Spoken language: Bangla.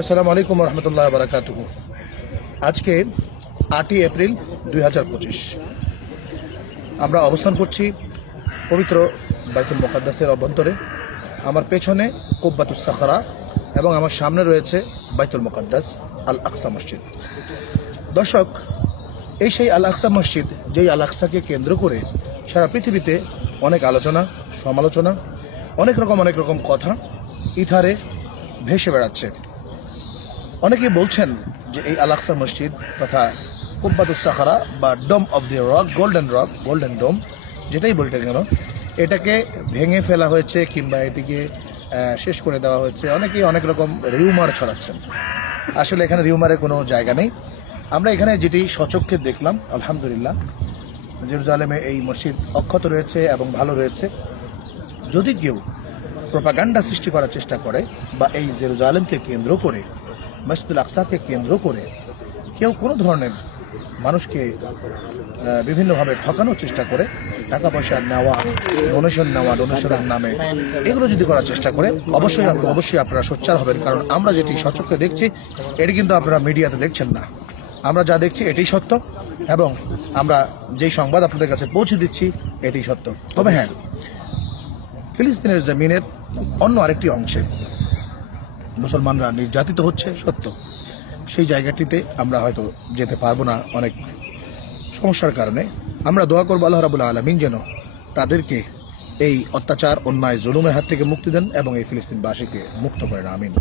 আসসালামু আলাইকুম রহমতুল্লাহ বারাকাতুহু। আজকে 8ই এপ্রিল 2025 আমরা অবস্থান করছি পবিত্র বাইতুল মুকাদ্দাসের অভ্যন্তরে। আমার পেছনে কুব্বাতুস সাখরা এবং আমার সামনে রয়েছে বাইতুল মুকাদ্দাস আল আকসা মসজিদ। দর্শক, এই সেই আল আকসা মসজিদ যেই আল আকসাকে কেন্দ্র করে সারা পৃথিবীতে অনেক আলোচনা সমালোচনা অনেক রকম কথা ইথারে ভেসে বেড়াচ্ছে। অনেকেই বলছেন যে এই আল আকসা মসজিদ তথা কুব্বাতুস সাখরা বা Dome of the Rock, golden dome যেটাই বলতে কেন, এটাকে ভেঙে ফেলা হয়েছে কিংবা এটিকে শেষ করে দেওয়া হয়েছে। অনেকেই অনেক রকম রিউমার ছড়াচ্ছেন। আসলে এখানে রিউমারের কোনো জায়গা নেই। আমরা এখানে যেটি সচক্ষে দেখলাম, আলহামদুলিল্লাহ, জেরুজালেমে এই মসজিদ অক্ষত রয়েছে এবং ভালো রয়েছে। যদি কেউ প্রোপাগান্ডা সৃষ্টি করার চেষ্টা করে বা এই জেরুজালেমকে কেন্দ্র করে, মসজিদুল আকসাকে কেন্দ্র করে কেউ কোনো ধরনের মানুষকে বিভিন্নভাবে ঠকানোর চেষ্টা করে, টাকা পয়সা নেওয়া, ডোনেশনের নামে এগুলো যদি করার চেষ্টা করে, অবশ্যই আপনারা সোচ্চার হবেন। কারণ আমরা যেটি সচক্ষে দেখছি এটি কিন্তু আপনারা মিডিয়াতে দেখছেন না। আমরা যা দেখছি এটাই সত্য এবং আমরা যেই সংবাদ আপনাদের কাছে পৌঁছে দিচ্ছি এটি সত্য। তবে হ্যাঁ, ফিলিস্তিনের জমিনের অন্য আরেকটি অংশে মুসলমানরা নির্যাতিত হচ্ছে সত্য। সেই জায়গাটিতে আমরা হয়তো যেতে পারবো না অনেক সমস্যার কারণে। আমরা দোয়া করবো আল্লাহ রাব্বুল আলামিন যেন তাদেরকে এই অত্যাচার, অন্যায়, জুলুমের হাত থেকে মুক্তি দেন এবং এই ফিলিস্তিনবাসীকে মুক্ত করেন। আমিন।